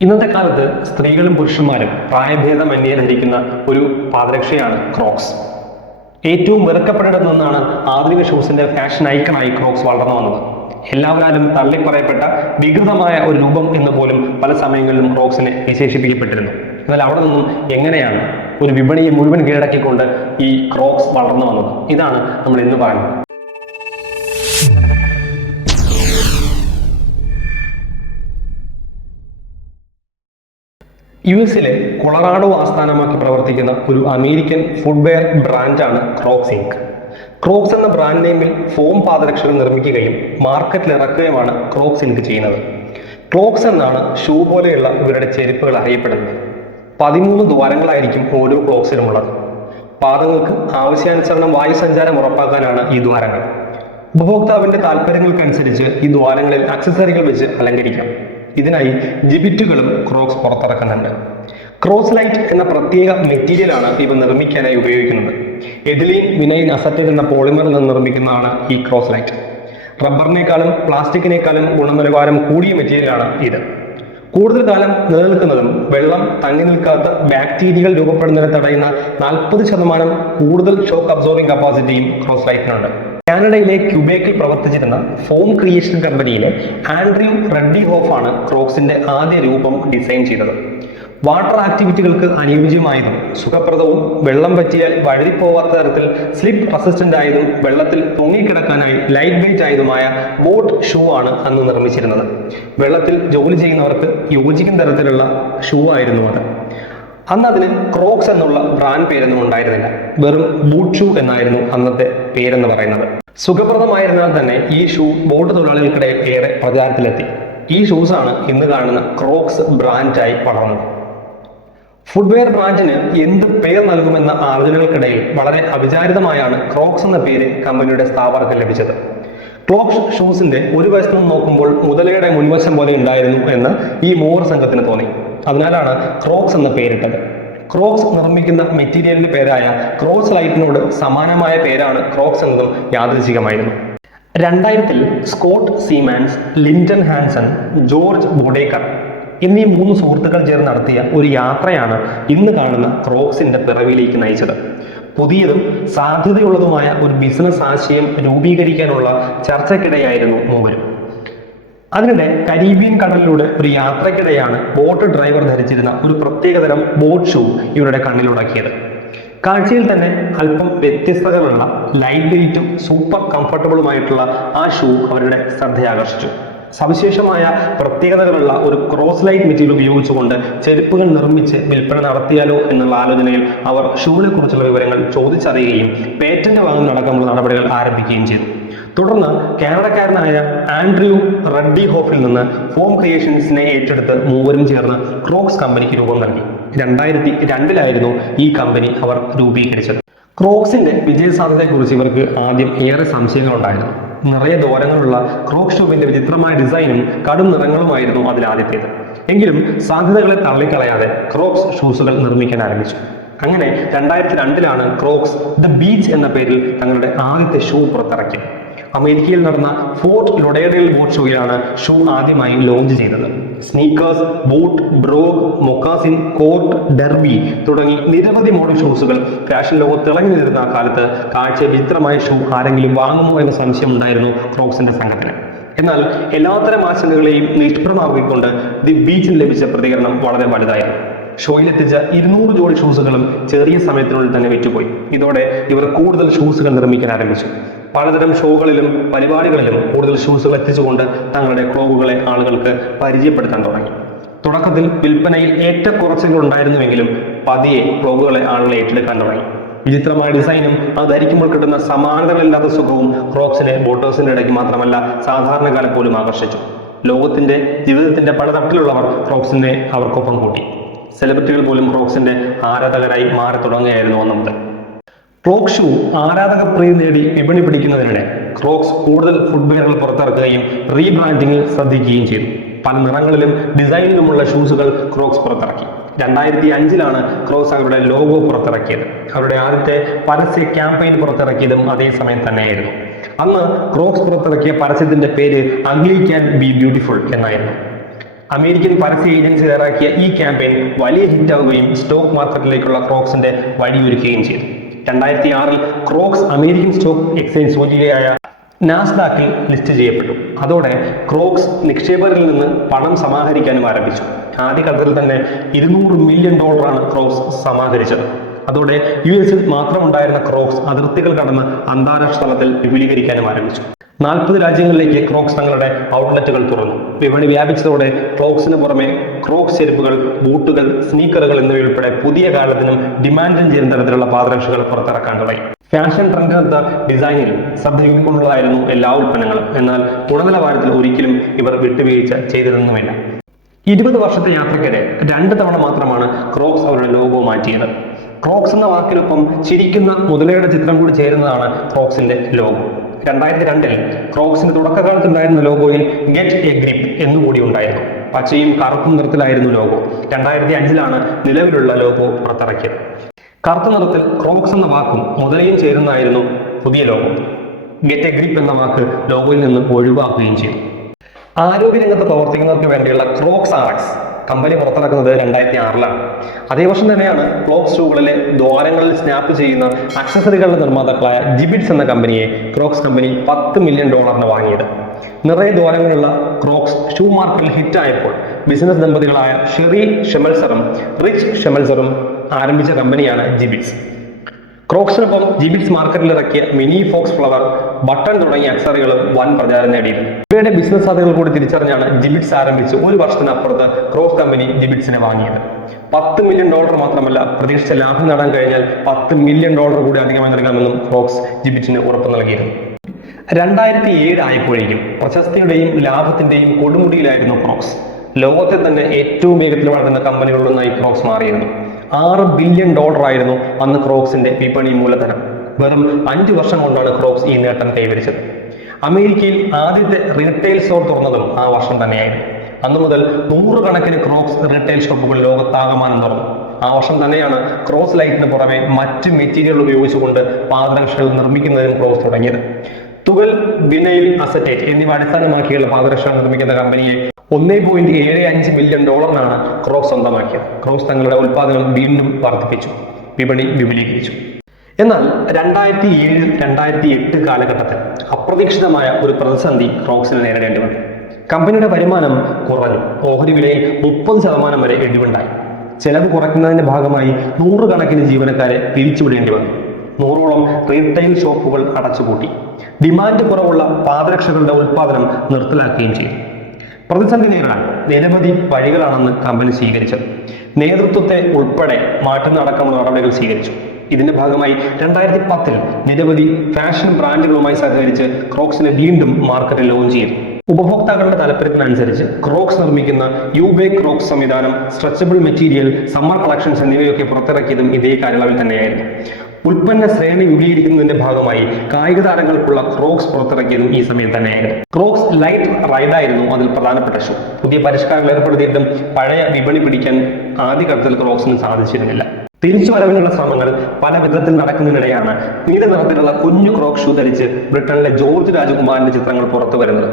ഇന്നത്തെ കാലത്ത് സ്ത്രീകളും പുരുഷന്മാരും പ്രായഭേദമന്യേ ധരിക്കുന്ന ഒരു പാദരക്ഷയാണ് ക്രോക്സ്. ഏറ്റവും വെറുക്കപ്പെടേണ്ടത് നിന്നാണ് ആധുനിക ഷൂസിന്റെ ഫാഷൻ ഐക്കണായി ക്രോക്സ് വളർന്നു വന്നത്. എല്ലാവരാലും തള്ളിപ്പറയപ്പെട്ട വികൃതമായ ഒരു രൂപം എന്ന് പോലും പല സമയങ്ങളിലും ക്രോക്സിനെ വിശേഷിപ്പിക്കപ്പെട്ടിരുന്നു. എന്നാൽ അവിടെ നിന്നും എങ്ങനെയാണ് ഒരു വിപണിയെ മുഴുവൻ കീഴടക്കിക്കൊണ്ട് ഈ ക്രോക്സ് വളർന്നു വന്നത്? ഇതാണ് നമ്മൾ ഇന്ന് പറയുന്നത് യു എസിലെ കൊളറാഡോ ആസ്ഥാനമാക്കി പ്രവർത്തിക്കുന്ന ഒരു അമേരിക്കൻ ഫുട്വെയർ ബ്രാൻഡാണ് ക്രോക്സ് ഇങ്ക് ക്രോക്സ് എന്ന ബ്രാൻഡ് നെയിമിൽ ഫോം പാദരക്ഷകൾ നിർമ്മിക്കുകയും മാർക്കറ്റിൽ ഇറക്കുകയുമാണ് ക്രോക്സ് ഇങ്ക് ചെയ്യുന്നത്. ക്രോക്സ് എന്നാണ് ഷൂ പോലെയുള്ള ഇവരുടെ ചെരുപ്പുകൾ അറിയപ്പെടുന്നത്. പതിമൂന്ന് ദ്വാരങ്ങളായിരിക്കും ഓരോ ക്രോക്സിലും ഉള്ളത് പാദങ്ങൾക്ക് ആവശ്യാനുസരണം വായു സഞ്ചാരം ഉറപ്പാക്കാനാണ് ഈ ദ്വാരങ്ങൾ. ഉപഭോക്താവിന്റെ താല്പര്യങ്ങൾക്കനുസരിച്ച് ഈ ദ്വാരങ്ങളിൽ അക്സസറികൾ വെച്ച് അലങ്കരിക്കാം. ഇതിനായി ജിബിറ്റുകളും ക്രോക്സ് പുറത്തിറക്കുന്നുണ്ട്. ക്രോസ് ലൈറ്റ് എന്ന പ്രത്യേക മെറ്റീരിയലാണ് ഇവ നിർമ്മിക്കാനായി ഉപയോഗിക്കുന്നത്. എഥിലീൻ വിനൈൻ അസറ്റഡ് എന്ന പോളിമറിൽ നിന്ന് നിർമ്മിക്കുന്നതാണ് ഈ ക്രോസ് ലൈറ്റ് റബ്ബറിനേക്കാളും പ്ലാസ്റ്റിക്കിനേക്കാളും ഗുണനിലവാരം കൂടിയ മെറ്റീരിയലാണ് ഇത്. കൂടുതൽ കാലം നിലനിൽക്കുന്നതും വെള്ളം തങ്ങി നിൽക്കാത്ത ബാക്ടീരിയകൾ രൂപപ്പെടുന്നതിനെ തടയുന്ന നാൽപ്പത് ശതമാനം കൂടുതൽ ഷോക്ക് അബ്സോർബിംഗ് കപ്പാസിറ്റിയും ക്രോസ് ലൈറ്റിനുണ്ട് കാനഡയിലെ ക്യൂബേക്കിൽ പ്രവർത്തിച്ചിരുന്ന ഫോം ക്രിയേഷൻ കമ്പനിയിലെ ആൻഡ്രൂ റെഡ്ഡി ഹോഫ് ആണ് ക്രോക്സിന്റെ ആദ്യ രൂപം ഡിസൈൻ ചെയ്തത്. വാട്ടർ ആക്ടിവിറ്റികൾക്ക് അനുയോജ്യമായതും സുഖപ്രദവും വെള്ളം പറ്റിയാൽ വഴുതിപ്പോവാത്ത തരത്തിൽ സ്ലിപ്പ് റെസിസ്റ്റന്റ് ആയതും വെള്ളത്തിൽ പൊങ്ങിക്കിടക്കാനായി ലൈറ്റ് വെയിറ്റ് ആയതുമായ ബോട്ട് ഷൂ ആണ് അന്ന് നിർമ്മിച്ചിരുന്നത്. വെള്ളത്തിൽ ജോലി ചെയ്യുന്നവർക്ക് യോജിക്കുന്ന തരത്തിലുള്ള ഷൂ ആയിരുന്നു അത്. അന്ന് അതിന് ക്രോക്സ് എന്നുള്ള ബ്രാൻഡ് പേരൊന്നും ഉണ്ടായിരുന്നില്ല. വെറും ബൂട്ട് ഷൂ എന്നായിരുന്നു അന്നത്തെ പേരെന്ന് പറയുന്നത്. സുഖപ്രദമായിരുന്നാൽ തന്നെ ഈ ഷൂ ബോട്ട് തൊഴിലാളികൾക്കിടയിൽ ഏറെ പ്രചാരത്തിലെത്തി. ഈ ഷൂസാണ് ഇന്ന് കാണുന്ന ക്രോക്സ് ബ്രാൻഡായി വളർന്നത് ഫുട്വെയർ ബ്രാൻഡിന് എന്ത് പേർ നൽകുമെന്ന ആലോചനകൾക്കിടയിൽ വളരെ അവിചാരിതമായാണ് ക്രോക്സ് എന്ന പേര് കമ്പനിയുടെ സ്ഥാപകർക്ക് ലഭിച്ചത്. ക്ലോക്സ് ഷൂസിന്റെ ഒരു വശത്ത് നിന്ന് നോക്കുമ്പോൾ മുതലയുടെ മുൻവശം പോലെ ഉണ്ടായിരുന്നു എന്ന് ഈ മൂവർ സംഘത്തിന് തോന്നി. അതിനാലാണ് ക്രോക്സ് എന്ന പേരിട്ടത്. ക്രോക്സ് നിർമ്മിക്കുന്ന മെറ്റീരിയലിന്റെ പേരായ ക്രോക്സ് ലൈറ്റിനോട് സമാനമായ പേരാണ് ക്രോക്സ് എന്നതും യാദൃശികമായിരുന്നു. രണ്ടായിരത്തിൽ Scott Seamans Lyndon Hanson George Boedecker എന്നീ മൂന്ന് സുഹൃത്തുക്കൾ ചേർന്ന് നടത്തിയ ഒരു യാത്രയാണ് ഇന്ന് കാണുന്ന ക്രോക്സിന്റെ പിറവിയിലേക്ക് നയിച്ചത്. പുതിയതും സാധ്യതയുള്ളതുമായ ഒരു ബിസിനസ് ആശയം രൂപീകരിക്കാനുള്ള ചർച്ചയ്ക്കിടെയായിരുന്നു മൂവരും അതിനിടെ കരീബിയൻ കടലിലൂടെ ഒരു യാത്രക്കിടെയാണ് ബോട്ട് ഡ്രൈവർ ധരിച്ചിരുന്ന ഒരു പ്രത്യേകതരം ബോട്ട് ഷൂ ഇവരുടെ കണ്ണിലുണ്ടാക്കിയത്. കാഴ്ചയിൽ തന്നെ അല്പം വ്യത്യസ്തതകളുള്ള ലൈറ്റ് വെയിറ്റും സൂപ്പർ കംഫർട്ടബിളുമായിട്ടുള്ള ആ ഷൂ അവരുടെ ശ്രദ്ധയാകർഷിച്ചു. സവിശേഷമായ പ്രത്യേകതകളുള്ള ഒരു ക്രോസ് ലൈറ്റ് മെറ്റീരിയൽ ഉപയോഗിച്ചുകൊണ്ട് ചെരുപ്പുകൾ നിർമ്മിച്ച് വിൽപ്പന നടത്തിയാലോ എന്നുള്ള ആലോചനയിൽ അവർ ഷൂവിനെ കുറിച്ചുള്ള വിവരങ്ങൾ ചോദിച്ചറിയുകയും പേറ്റന്റ് വാങ്ങുന്നതടക്കമുള്ള നടപടികൾ ആരംഭിക്കുകയും ചെയ്തു. തുടർന്ന് കാനഡക്കാരനായ ആൻഡ്രൂ റെഡ്ഡി ഹോഫിൽ നിന്ന് ഹോം ക്രിയേഷൻസിനെ ഏറ്റെടുത്ത് മൂവരും ചേർന്ന് ക്രോക്സ് കമ്പനിക്ക് രൂപം നൽകി. രണ്ടായിരത്തി രണ്ടിലായിരുന്നു ഈ കമ്പനി അവർ രൂപീകരിച്ചത്. ക്രോക്സിന്റെ വിജയസാധ്യതയെക്കുറിച്ച് ഇവർക്ക് ആദ്യം ഏറെ സംശയങ്ങളുണ്ടായിരുന്നു. നിറയെ ദൂരങ്ങളുള്ള ക്രോക്സ് ഷൂവിന്റെ വിചിത്രമായ ഡിസൈനും കടും നിറങ്ങളുമായിരുന്നു അതിൽ ആദ്യത്തേത്. എങ്കിലും സാധ്യതകളെ തള്ളിക്കളയാതെ ക്രോക്സ് ഷൂസുകൾ നിർമ്മിക്കാൻ ആരംഭിച്ചു. അങ്ങനെ രണ്ടായിരത്തി രണ്ടിലാണ് ക്രോക്സ് ദ ബീച്ച് എന്ന പേരിൽ തങ്ങളുടെ ആദ്യത്തെ ഷൂ പുറത്തിറക്കിയത്. അമേരിക്കയിൽ നടന്ന ഫോർട്ട് ലൊഡേറിയൽ ബോട്ട് ഷോയിലാണ് ഷൂ ആദ്യമായി ലോഞ്ച് ചെയ്തത്. Sneakers boot brogue moccasin court derby തുടങ്ങി നിരവധി മോഡൽ ഷൂസുകൾ ഫാഷൻ ലോകത്ത് തിളങ്ങി നിന്നിരുന്ന ആ കാലത്ത് കാഴ്ച വിചിത്രമായ ഷൂ ആരെങ്കിലും വാങ്ങുമോ എന്ന സംശയം ഉണ്ടായിരുന്നു ക്രോക്സിന്റെ സംഘത്തിന്. എന്നാൽ എല്ലാത്തരം ആശങ്കകളെയും നിഷ്പ്രമാക്കിക്കൊണ്ട് ദി ബീച്ചിന് ലഭിച്ച പ്രതികരണം വളരെ വലുതായിരുന്നു. ഷോയിലെത്തിച്ച ഇരുന്നൂറ് ജോഡി ഷൂസുകളും ചെറിയ സമയത്തിനുള്ളിൽ തന്നെ വിറ്റുപോയി. ഇതോടെ ഇവർ കൂടുതൽ ഷൂസുകൾ നിർമ്മിക്കാൻ ആരംഭിച്ചു. പലതരം ഷോകളിലും പരിപാടികളിലും കൂടുതൽ ഷൂസുകൾ എത്തിച്ചുകൊണ്ട് തങ്ങളുടെ ക്ലോഗുകളെ ആളുകൾക്ക് പരിചയപ്പെടുത്താൻ തുടങ്ങി. തുടക്കത്തിൽ വിൽപ്പനയിൽ ഏറ്റക്കുറച്ചുകൾ ഉണ്ടായിരുന്നുവെങ്കിലും പതിയെ ക്ലോഗുകളെ ആളുകൾ ഏറ്റെടുക്കാൻ തുടങ്ങി. വിചിത്രമായ ഡിസൈനും അത് ധരിക്കുമ്പോൾ കിട്ടുന്ന സമാനതകളില്ലാത്ത സുഖവും ക്രോക്സിനെ ബോട്ടേഴ്സിന്റെ ഇടയ്ക്ക് മാത്രമല്ല സാധാരണക്കാരെ പോലും ആകർഷിച്ചു. ലോകത്തിന്റെ ജീവിതത്തിന്റെ പല തട്ടിലുള്ളവർ ക്രോക്സിനെ അവർക്കൊപ്പം കൂട്ടി. സെലിബ്രിറ്റികൾ പോലും ക്രോക്സിന്റെ ആരാധകരായി മാറി തുടങ്ങുകയായിരുന്നു അന്ന് ക്രോക്സ് ഷൂ ആരാധക പ്രിയ നേടി വിപണി പിടിക്കുന്നതിനിടെ ക്രോക്സ് കൂടുതൽ ഫുട്വെയറുകൾ പുറത്തിറക്കുകയും റീബ്രാൻഡിങ്ങിൽ ശ്രദ്ധിക്കുകയും ചെയ്തു. പല നിറങ്ങളിലും ഡിസൈനിലുമുള്ള ഷൂസുകൾ ക്രോക്സ് പുറത്തിറക്കി. രണ്ടായിരത്തി അഞ്ചിലാണ് ക്രോക്സ് അവരുടെ ലോഗോ പുറത്തിറക്കിയത്. അവരുടെ ആദ്യത്തെ പരസ്യ ക്യാമ്പയിൻ പുറത്തിറക്കിയതും അതേ സമയം തന്നെയായിരുന്നു. അന്ന് ക്രോക്സ് പുറത്തിറക്കിയ പരസ്യത്തിന്റെ പേര് അഗ്ലി ക്യാൻ ബി ബ്യൂട്ടിഫുൾ എന്നായിരുന്നു. അമേരിക്കൻ പരസ്യ ഏജൻസി തയ്യാറാക്കിയ ഈ ക്യാമ്പയിൻ വലിയ ഹിറ്റാവുകയും സ്റ്റോക്ക് മാർക്കറ്റിലേക്കുള്ള ക്രോക്സിന്റെ വഴിയൊരുക്കുകയും ചെയ്തു. രണ്ടായിരത്തി ആറിൽ ക്രോക്സ് അമേരിക്കൻ സ്റ്റോക്ക് എക്സ്ചേഞ്ച് സൂചികയായ നാസ്ഡാക്കിൽ ലിസ്റ്റ് ചെയ്യപ്പെട്ടു. അതോടെ ക്രോക്സ് നിക്ഷേപകരിൽ നിന്ന് പണം സമാഹരിക്കാനും ആരംഭിച്ചു. ആദ്യഘട്ടത്തിൽ തന്നെ ഇരുന്നൂറ് മില്യൺ ഡോളറാണ് ക്രോക്സ് സമാഹരിച്ചത്. അതോടെ യു എസിൽ മാത്രമുണ്ടായിരുന്ന ക്രോക്സ് അതിർത്തികൾ കടന്ന് അന്താരാഷ്ട്ര തലത്തിൽ വിപുലീകരിക്കാനും ആരംഭിച്ചു. നാൽപ്പത് രാജ്യങ്ങളിലേക്ക് ക്രോക്സ് തങ്ങളുടെ ഔട്ട്ലെറ്റുകൾ തുറന്നു. വിപണി വ്യാപിച്ചതോടെ ക്രോക്സിന് പുറമെ ക്രോക്സ് ചെരുപ്പുകൾ ബൂട്ടുകൾ സ്നീക്കറുകൾ എന്നിവയുൾപ്പെടെ പുതിയ കാലത്തിനും ഡിമാൻഡും ചെയ്യുന്ന തരത്തിലുള്ള പാദരക്ഷകൾ പുറത്തിറക്കാൻ തുടങ്ങി. ഫാഷൻ ട്രെൻഡിനൊത്ത ഡിസൈനിൽ ശ്രദ്ധയുകൊണ്ടുള്ളതായിരുന്നു എല്ലാ ഉൽപ്പന്നങ്ങളും. എന്നാൽ ഗുണനിലവാരത്തിൽ ഒരിക്കലും ഇവർ വിട്ടുവീഴ്ച ചെയ്തിരുന്നുമില്ല. ഇരുപത് വർഷത്തെ യാത്രക്കിടെ രണ്ട് തവണ മാത്രമാണ് ക്രോക്സ് അവരുടെ ലോഗോ മാറ്റിയത്. ക്രോക്സ് എന്ന വാക്കിനൊപ്പം ചിരിക്കുന്ന മുതലയുടെ ചിത്രം കൂടി ചേരുന്നതാണ് ക്രോക്സിന്റെ ലോഗോ രണ്ടായിരത്തി രണ്ടിൽ ക്രോക്സിന്റെ തുടക്കകാലത്ത് ഉണ്ടായിരുന്ന ലോഗോയിൽ ഗെറ്റ് എ ഗ്രിപ്പ് എന്നുകൂടി ഉണ്ടായിരുന്നു. പച്ചയും കറുപ്പും നിറത്തിലായിരുന്നു ലോഗോ രണ്ടായിരത്തി അഞ്ചിലാണ് നിലവിലുള്ള ലോഗോ പുറത്തിറക്കിയത്. കറുത്ത നിറത്തിൽ ക്രോക്സ് എന്ന വാക്കും മുതലയും ചേരുന്നതായിരുന്നു പുതിയ ലോഗോ ഗെറ്റ് എ ഗ്രിപ്പ് എന്ന വാക്ക് ലോഗോയിൽ നിന്ന് ഒഴിവാക്കുകയും ചെയ്തു. ആരോഗ്യരംഗത്ത് പ്രവർത്തിക്കുന്നവർക്ക് വേണ്ടിയുള്ള ക്രോക്സ് ആർ എക്സ് കമ്പനി പുറത്തിറക്കുന്നത് രണ്ടായിരത്തി ആറിലാണ് അതേ വർഷം തന്നെയാണ് ക്ലോക്സ് ഷൂകളിലെ ദ്വാരങ്ങളിൽ സ്നാപ്പ് ചെയ്യുന്ന അക്സസറികളുടെ നിർമ്മാതാക്കളായ ജിബിറ്റ്സ് എന്ന കമ്പനിയെ ക്രോക്സ് കമ്പനി പത്ത് മില്യൺ ഡോളറിന് വാങ്ങിയത്. നിറയെ ദ്വാരങ്ങളുള്ള ക്രോക്സ് ഷൂ മാർക്കറ്റിൽ ഹിറ്റ് ആയപ്പോൾ ബിസിനസ് ദമ്പതികളായ ഷെറി ഷെമൽസറും റിച്ച് ഷെമൽസറും ആരംഭിച്ച കമ്പനിയാണ് ജിബിറ്റ്സ് ക്രോക്സിനൊപ്പം ജിബിറ്റ്സ് മാർക്കറ്റിൽ ഇറക്കിയ മിനി ഫോക്സ് ഫ്ലവർ ബട്ടൺ തുടങ്ങിയ അക്സറികൾ വൻ പ്രചാരം നേടിയിരുന്നു. ഇവയുടെ ബിസിനസ് സാധ്യതകൾ കൂടി തിരിച്ചറിഞ്ഞാണ് ജിബിറ്റ്സ് ആരംഭിച്ച് ഒരു വർഷത്തിനപ്പുറത്ത് ക്രോക്സ് കമ്പനി ജിബിറ്റ്സിനെ വാങ്ങിയത്. പത്ത് മില്യൺ ഡോളർ മാത്രമല്ല പ്രതീക്ഷിച്ച ലാഭം നേടാൻ കഴിഞ്ഞാൽ പത്ത് മില്യൺ ഡോളർ കൂടി അധികമായി നൽകാമെന്നും ക്രോക്സ് ജിബിറ്റ്സിന് ഉറപ്പ് നൽകിയിരുന്നു. രണ്ടായിരത്തി ഏഴ് ആയപ്പോഴേക്കും പ്രശസ്തിയുടെയും ലാഭത്തിന്റെയും കൊടുമുടിയിലായിരുന്നു ക്രോക്സ്. ലോകത്തെ തന്നെ ഏറ്റവും വേഗത്തിൽ വളരുന്ന കമ്പനികളിലൊന്നായി ക്രോക്സ് മാറിയിരുന്നു. ആറ് ബില്യൺ ഡോളർ ആയിരുന്നു അന്ന് ക്രോക്സിന്റെ വിപണി മൂലധനം. വെറും അഞ്ച് വർഷം കൊണ്ടാണ് ക്രോക്സ് ഈ നേട്ടം കൈവരിച്ചത്. അമേരിക്കയിൽ ആദ്യത്തെ റീറ്റെയിൽ സ്റ്റോർ തുറന്നതും ആ വർഷം തന്നെയായിരുന്നു. അന്നു മുതൽ നൂറുകണക്കിന് ക്രോക്സ് റീറ്റെയിൽ ഷോപ്പുകൾ ലോകത്താകമാനം തുറന്നു. ആ വർഷം തന്നെയാണ് ക്രോസ് ലൈറ്റിന് പുറമെ മറ്റ് മെറ്റീരിയൽ ഉപയോഗിച്ചുകൊണ്ട് പാദരക്ഷകൾ നിർമ്മിക്കുന്നതിനും ക്രോസ് തുടങ്ങിയത്. തുകൽ വിനൈൽ അസറ്റേറ്റ് എന്നിവ അടിസ്ഥാനമാക്കിയുള്ള പാദരക്ഷകൾ നിർമ്മിക്കുന്ന കമ്പനിയെ ഒന്നേ പോയിന്റ് ഏഴ് അഞ്ച് ബില്യൺ ഡോളറിനാണ് ക്രോസ് സ്വന്തമാക്കിയത്. ക്രോസ് തങ്ങളുടെ ഉൽപ്പാദനം വീണ്ടും വർദ്ധിപ്പിച്ചു വിപണി വിപുലീകരിച്ചു. എന്നാൽ രണ്ടായിരത്തി ഏഴ് രണ്ടായിരത്തി എട്ട് കാലഘട്ടത്തിൽ അപ്രതീക്ഷിതമായ ഒരു പ്രതിസന്ധി ക്രോക്സിന് നേരിടേണ്ടി വന്നു. കമ്പനിയുടെ വരുമാനം കുറഞ്ഞു ഓഹരി വിലയിൽ മുപ്പത് ശതമാനം വരെ ഇടിവുണ്ടായി. ചെലവ് കുറയ്ക്കുന്നതിന്റെ ഭാഗമായി നൂറുകണക്കിന് ജീവനക്കാരെ പിരിച്ചുവിടേണ്ടി വന്നു. നൂറോളം റീറ്റെയിൽ ഷോപ്പുകൾ അടച്ചുപൂട്ടി. ഡിമാൻഡ് കുറവുള്ള പാദരക്ഷകളുടെ ഉൽപ്പാദനം നിർത്തലാക്കുകയും ചെയ്തു. പ്രതിസന്ധി നേരിടാൻ നിരവധി വഴികളാണെന്ന് കമ്പനി സ്വീകരിച്ചത്. നേതൃത്വത്തെ ഉൾപ്പെടെ മാറ്റം നടക്കാനുള്ള നടപടികൾ സ്വീകരിച്ചു. ഇതിന്റെ ഭാഗമായി രണ്ടായിരത്തി പത്തിൽ നിരവധി ഫാഷൻ ബ്രാൻഡുകളുമായി സഹകരിച്ച് ക്രോക്സിനെ വീണ്ടും മാർക്കറ്റിൽ ലോഞ്ച് ചെയ്തു. ഉപഭോക്താക്കളുടെ താല്പര്യത്തിനനുസരിച്ച് ക്രോക്സ് നിർമ്മിക്കുന്ന യൂബേ ക്രോക്സ് സംവിധാനം സ്ട്രെച്ചബിൾ മെറ്റീരിയൽ സമ്മർ കളക്ഷൻസ് എന്നിവയൊക്കെ പുറത്തിറക്കിയതും ഇതേ കാലയളവിൽ തന്നെയായിരുന്നു. ഉൽപ്പന്ന ശ്രേണി വിപുലീകരിക്കുന്നതിന്റെ ഭാഗമായി കായിക താരങ്ങൾക്കുള്ള ക്രോക്സ് പുറത്തിറക്കിയതും ഈ സമയം തന്നെയായിരുന്നു ക്രോക്സ് ലൈറ്റ് റൈഡായിരുന്നു അതിൽ പ്രധാനപ്പെട്ട ഷൂ. പുതിയ പരിഷ്കാരങ്ങൾ ഏർപ്പെടുത്തിയിട്ടും പഴയ വിപണി പിടിക്കാൻ ആദ്യഘട്ടത്തിൽ ക്രോക്സിന് സാധിച്ചിരുന്നില്ല. തിരിച്ചു വരവിനുള്ള ശ്രമങ്ങൾ പല വിധത്തിൽ നടക്കുന്നതിനിടെയാണ് നീല നിറത്തിലുള്ള കുഞ്ഞു ക്രോക്ക് ഷൂ ധരിച്ച് ബ്രിട്ടനിലെ ജോർജ് രാജകുമാറിന്റെ ചിത്രങ്ങൾ പുറത്തു വരുന്നത്.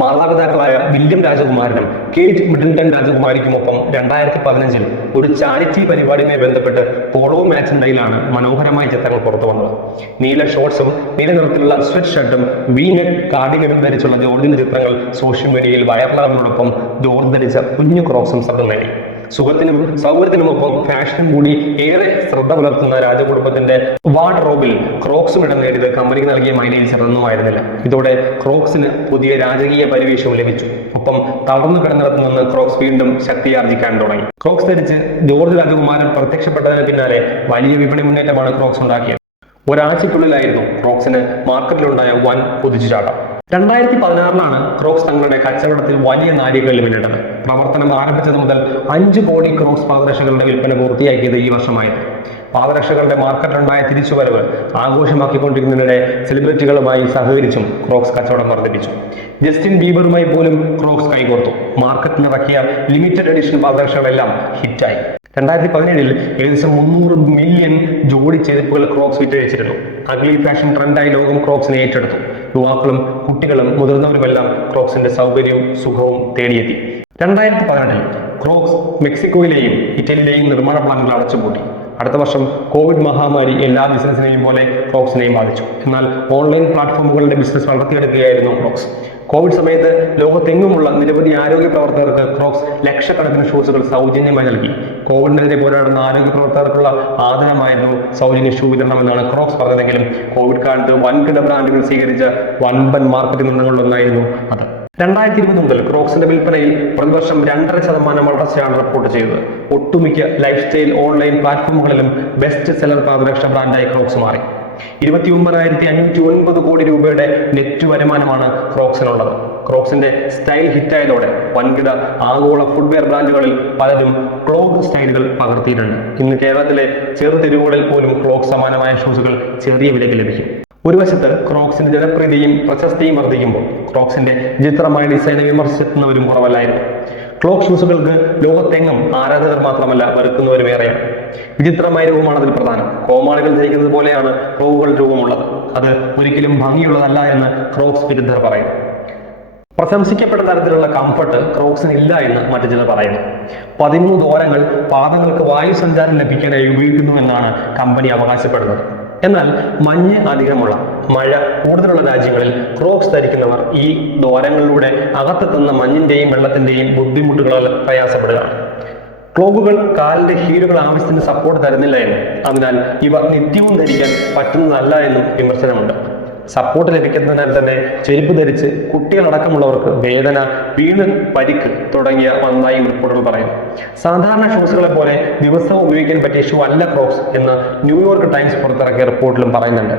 മാതാപിതാക്കളായ വില്യം രാജകുമാരനും കേറ്റ് മിഡിൽട്ടൺ രാജകുമാരിക്കുമൊപ്പം രണ്ടായിരത്തി പതിനഞ്ചിൽ ഒരു ചാരിറ്റി പരിപാടിയുമായി ബന്ധപ്പെട്ട് പോളോ മാച്ചിനിടയിലാണ് മനോഹരമായ ചിത്രങ്ങൾ പുറത്തു വന്നത്. നീല ഷോർട്സും നീല നിറത്തിലുള്ള സ്വെറ്റ് ഷർട്ടും വി നെറ്റ് കാർഡിഗനും ധരിച്ചുള്ള ജോർജിന്റെ ചിത്രങ്ങൾ സോഷ്യൽ മീഡിയയിൽ വൈറലാകുന്നതോടൊപ്പം ജോർജ് ധരിച്ച കുഞ്ഞു ക്രോസും ശ്രദ്ധ നേടി. സുഖത്തിനും സൗകര്യത്തിനുമൊപ്പം ഫാഷനും കൂടി ഏറെ ശ്രദ്ധ പുലർത്തുന്ന രാജകുടുംബത്തിന്റെ വാർഡ് റോബിൽ ക്രോക്സും ഇടം നേടിയത് കമ്പനിക്ക് നൽകിയ മൈലേജ് ചെറുതൊന്നുമായിരുന്നില്ല ഇതോടെ ക്രോക്സിന് പുതിയ രാജകീയ പരിവേഷവും ലഭിച്ചു. ഒപ്പം തളർന്നു കിടന്നിടത്തു നിന്ന് ക്രോക്സ് വീണ്ടും ശക്തിയാർജിക്കാൻ തുടങ്ങി. ക്രോക്സ് ധരിച്ച് ജോർജ് രാജകുമാരൻ പ്രത്യക്ഷപ്പെട്ടതിന് പിന്നാലെ വലിയ വിപണി മുന്നേറ്റമാണ് ക്രോക്സ് ഉണ്ടാക്കിയത്. ഒരാഴ്ചയ്ക്കുള്ളിലായിരുന്നു ക്രോക്സിന് മാർക്കറ്റിലുണ്ടായ വൻ കുതിച്ചുചാട്ടം. രണ്ടായിരത്തി പതിനാറിലാണ് ക്രോക്സ് തങ്ങളുടെ കച്ചവടത്തിൽ വലിയ നാഴികകൾ പിന്നിട്ടത് പ്രവർത്തനം ആരംഭിച്ചത് മുതൽ അഞ്ച് കോടി ക്രോക്സ് പാദരക്ഷകളുടെ വിൽപ്പന പൂർത്തിയാക്കിയത് ഈ വർഷമായിരുന്നു. പാദരക്ഷകളുടെ മാർക്കറ്റുണ്ടായ തിരിച്ചുവരവ് ആഘോഷമാക്കിക്കൊണ്ടിരിക്കുന്നതിനിടെ സെലിബ്രിറ്റികളുമായി സഹകരിച്ചും ക്രോക്സ് കച്ചവടം വർദ്ധിപ്പിച്ചു. ജസ്റ്റിൻ ബീബറുമായി പോലും ക്രോക്സ് കൈകോർത്തു. മാർക്കറ്റിലിറക്കിയ ലിമിറ്റഡ് എഡിഷൻ പാദരക്ഷകളെല്ലാം ഹിറ്റായി. രണ്ടായിരത്തി പതിനേഴിൽ ഏകദേശം മുന്നൂറ് മില്യൺ ജോഡി ചെരുപ്പുകൾ ക്രോക്സ് വിറ്റഴിച്ചിരുന്നു. അഗ്ലി ഫാഷൻ ട്രെൻഡായി ലോകം ക്രോക്സിനെ ഏറ്റെടുത്തു. യുവാക്കളും കുട്ടികളും മുതിർന്നവരുമെല്ലാം ക്രോക്സിന്റെ സൗകര്യവും സുഖവും തേടിയെത്തി. രണ്ടായിരത്തി പതിനെട്ടിൽ ക്രോക്സ് മെക്സിക്കോയിലെയും ഇറ്റലിയിലെയും നിർമ്മാണ പ്ലാനുകൾ അടച്ചുപൂട്ടി. അടുത്ത വർഷം കോവിഡ് മഹാമാരി എല്ലാ ബിസിനസ്സിനെയും പോലെ ക്രോക്സിനെയും ബാധിച്ചു. എന്നാൽ ഓൺലൈൻ പ്ലാറ്റ്ഫോമുകളുടെ ബിസിനസ് വളർത്തിയെടുക്കുകയായിരുന്നു ക്രോക്സ്. കോവിഡ് സമയത്ത് ലോകത്തെങ്ങുമുള്ള നിരവധി ആരോഗ്യ പ്രവർത്തകർക്ക് ക്രോക്സ് ലക്ഷക്കണക്കിന് ഷൂസുകൾ സൗജന്യമായി നൽകി. കോവിഡിനെതിരെ പോരാടുന്ന ആരോഗ്യ പ്രവർത്തകർക്കുള്ള ആദരമായിരുന്നു സൗജന്യ ഷൂ വിതരണം എന്നാണ് ക്രോക്സ് പറഞ്ഞതെങ്കിലും കോവിഡ് കാലത്ത് വൻകിട ബ്രാൻഡുകൾ സ്വീകരിച്ച വൻപൻ മാർക്കറ്റിംഗ് നിർണയങ്ങളിലൊന്നായിരുന്നു അത്. രണ്ടായിരത്തി ഇരുപത് മുതൽ ക്രോക്സിന്റെ വിൽപ്പനയിൽ പ്രതിവർഷം രണ്ടര ശതമാനം വളർച്ചയാണ് റിപ്പോർട്ട് ചെയ്തത്. ഒട്ടുമിക്ക ലൈഫ് സ്റ്റൈൽ ഓൺലൈൻ പ്ലാറ്റ്ഫോമുകളിലും ബെസ്റ്റ് സെല്ലർ പാദരക്ഷ ബ്രാൻഡായി ക്രോക്സ് മാറി. ഇരുപത്തി ഒമ്പതായിരത്തി അഞ്ഞൂറ്റി ഒൻപത് കോടി രൂപയുടെ നെറ്റ് വരുമാനമാണ് ക്രോക്സിനുള്ളത്. ക്രോക്സിന്റെ സ്റ്റൈൽ ഹിറ്റായതോടെ വൻകിട ആഗോള ഫുട്വെയർ ബ്രാൻഡുകളിൽ പലരും ക്ലോഗ് സ്റ്റൈലുകൾ പകർത്തിയിട്ടുണ്ട്. ഇന്ന് കേരളത്തിലെ ചെറു തെരുവുകളിൽ പോലും ക്ലോക്ക് സമാനമായ ഷൂസുകൾ ചെറിയ വിലയ്ക്ക് ലഭിക്കും. ഒരു വശത്ത് ക്രോക്സിന്റെ ജനപ്രീതിയും പ്രശസ്തിയും വർദ്ധിക്കുമ്പോൾ ക്രോക്സിന്റെ വിചിത്രമായ ഡിസൈനെ വിമർശിക്കുന്നവരും കുറവല്ലായിരുന്നു. ക്ലോക്ക് ഷൂസുകൾക്ക് ലോകത്തെങ്ങും ആരാധകർ മാത്രമല്ല വെറുക്കുന്നവരും ഏറെയാണ്. വിചിത്രമായ രൂപമാണ് അതിൽ പ്രധാനം. കോമാളികൾ ധരിക്കുന്നത് പോലെയാണ് ക്രോവുകൾ രൂപമുള്ളത്. അത് ഒരിക്കലും ഭംഗിയുള്ളതല്ല എന്ന് ക്രോക്സ് വിരുദ്ധർ പറയുന്നു. പ്രശംസിക്കപ്പെട്ട തരത്തിലുള്ള കംഫർട്ട് ക്രോക്സിന് ഇല്ല എന്ന് മറ്റു ചിലർ പറയുന്നു. പതിമൂന്ന് ഓരങ്ങൾ പാദങ്ങൾക്ക് വായു സഞ്ചാരം ലഭിക്കാനായി ഉപയോഗിക്കുന്നു എന്നാണ് കമ്പനി അവകാശപ്പെടുന്നത്. എന്നാൽ മഞ്ഞ് അധികമുള്ള മഴ കൂടുതലുള്ള രാജ്യങ്ങളിൽ ക്രോക്സ് ധരിക്കുന്നവർ ഈ ദ്വാരങ്ങളിലൂടെ അകത്തെത്തുന്ന മഞ്ഞിന്റെയും വെള്ളത്തിന്റെയും ബുദ്ധിമുട്ടുകളാൽ പ്രയാസപ്പെടുകയാണ്. ക്ലോഗുകൾ കാലിന്റെ ഹീലുകൾ ആവശ്യത്തിന് സപ്പോർട്ട് തരുന്നില്ല എന്നും. അതിനാൽ ഇവ നിത്യവും ധരിക്കാൻ പറ്റുന്നതല്ല എന്നും വിമർശനമുണ്ട്. സപ്പോർട്ട് ലഭിക്കുന്നതിനാൽ തന്നെ ചെരുപ്പ് ധരിച്ച് കുട്ടികളടക്കമുള്ളവർക്ക് വേദന വീണ് പരിക്ക് തുടങ്ങിയ വന്നായി റിപ്പോർട്ടുകൾ പറയുന്നു. സാധാരണ ഷൂസുകളെ പോലെ ദിവസവും ഉപയോഗിക്കാൻ പറ്റിയ ഷൂ അല്ല ക്രോക്സ് എന്ന് ന്യൂയോർക്ക് ടൈംസ് പുറത്തിറക്കിയ റിപ്പോർട്ടിലും പറയുന്നുണ്ട്.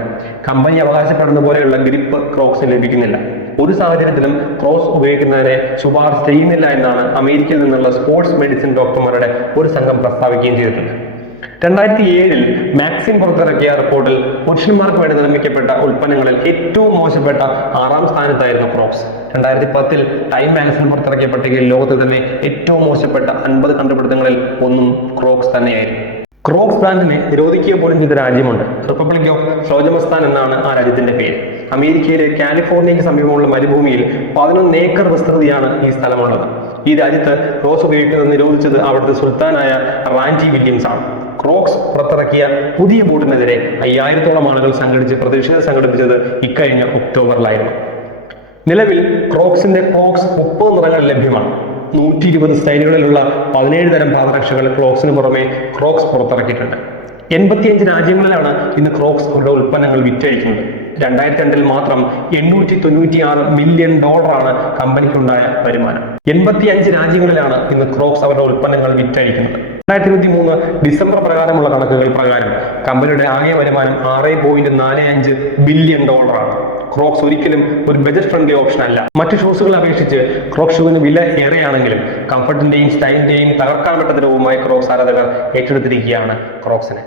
കമ്പനി അവകാശപ്പെടുന്ന പോലെയുള്ള ഗ്രിപ്പ് ക്രോക്സ് ലഭിക്കുന്നില്ല. ഒരു സാഹചര്യത്തിലും ക്രോസ് ഉപയോഗിക്കുന്നതിനെ ശുപാർശ ചെയ്യുന്നില്ല എന്നാണ് അമേരിക്കയിൽ നിന്നുള്ള സ്പോർട്സ് മെഡിസിൻ ഡോക്ടർമാരുടെ ഒരു സംഘം പ്രസ്താവിക്കുകയും ചെയ്തിട്ടുണ്ട്. രണ്ടായിരത്തി ഏഴിൽ മാക്സിൻ പുറത്തിറക്കിയ റിപ്പോർട്ടിൽ പുരുഷന്മാർക്ക് വേണ്ടി നിർമ്മിക്കപ്പെട്ട ഉൽപ്പന്നങ്ങളിൽ ഏറ്റവും മോശപ്പെട്ട ആറാം സ്ഥാനത്തായിരുന്നു ക്രോക്സ്. രണ്ടായിരത്തി പത്തിൽ ടൈം മാഗസിൻ പുറത്തിറക്കിയ പട്ടികയിൽ ലോകത്തിൽ തന്നെ ഏറ്റവും മോശപ്പെട്ട അൻപത് കണ്ടുപിടുത്തങ്ങളിൽ ഒന്നും ക്രോക്സ് തന്നെയായിരുന്നു. ക്രോക്സ് ബ്രാൻഡിനെ നിരോധിക്കുക പോലും ചെയ്ത രാജ്യമുണ്ട്. റിപ്പബ്ലിക് ഓഫ് ഷോജമസ്ഥാൻ എന്നാണ് ആ രാജ്യത്തിന്റെ പേര്. അമേരിക്കയിലെ കാലിഫോർണിയയ്ക്ക് സമീപമുള്ള മരുഭൂമിയിൽ പതിനൊന്ന് ഏക്കർ വിസ്തൃതിയാണ് ഈ സ്ഥലമുള്ളത്. ഈ രാജ്യത്ത് റോസ് ഉപയോഗിക്കുന്നത് നിരോധിച്ചത് അവിടുത്തെ സുൽത്താനായ റാഞ്ചി വില്യംസ് ആണ്. ക്രോക്സ് പുറത്തിറക്കിയ പുതിയ ബോട്ടിനെതിരെ അയ്യായിരത്തോളം ആളുകൾ സംഘടിച്ച് പ്രതിഷേധം സംഘടിപ്പിച്ചത് ഇക്കഴിഞ്ഞ ഒക്ടോബറിലായിരുന്നു. നിലവിൽ ക്രോക്സിന്റെ ക്രോക്സ് മുപ്പത് നിറങ്ങൾ ലഭ്യമാണ്. നൂറ്റി ഇരുപത് സ്റ്റൈലുകളിലുള്ള പതിനേഴ് തരം പാദരക്ഷകൾ ക്രോക്സിന് പുറമെ ക്രോക്സ് പുറത്തിറക്കിയിട്ടുണ്ട്. എൺപത്തിയഞ്ച് രാജ്യങ്ങളിലാണ് ഇന്ന് ക്രോക്സ് അവരുടെ ഉൽപ്പന്നങ്ങൾ വിറ്റഴിക്കുന്നത്. രണ്ടായിരത്തി രണ്ടിൽ മാത്രം എണ്ണൂറ്റി തൊണ്ണൂറ്റി ആറ് മില്യൺ ഡോളറാണ് കമ്പനിക്കുണ്ടായ വരുമാനം. എൺപത്തി അഞ്ച് രാജ്യങ്ങളിലാണ് ഇന്ന് ക്രോക്സ് അവരുടെ ഉൽപ്പന്നങ്ങൾ വിറ്റഴിക്കുന്നത്. രണ്ടായിരത്തി ഇരുപത്തി മൂന്ന് ഡിസംബർ പ്രകാരമുള്ള കണക്കുകൾ പ്രകാരം കമ്പനിയുടെ ആകെ വരുമാനം ആറ് പോയിന്റ് നാല് അഞ്ച് ബില്യൺ ഡോളറാണ് ക്രോക്സ് ഒരിക്കലും ഒരു ബജറ്റ് ഫ്രണ്ട്ലി ഓപ്ഷൻ അല്ല. മറ്റ് ഷൂസുകളെ അപേക്ഷിച്ച് ക്രോക്സ് ഷൂവിന് വില ഏറെയാണെങ്കിലും കംഫർട്ടിന്റെയും സ്റ്റൈലിന്റെയും തകർക്കാൻ പറ്റാത്ത രൂപമായി ക്രോക്സ് ആരാധകർ ഏറ്റെടുത്തിരിക്കുകയാണ് ക്രോക്സിനെ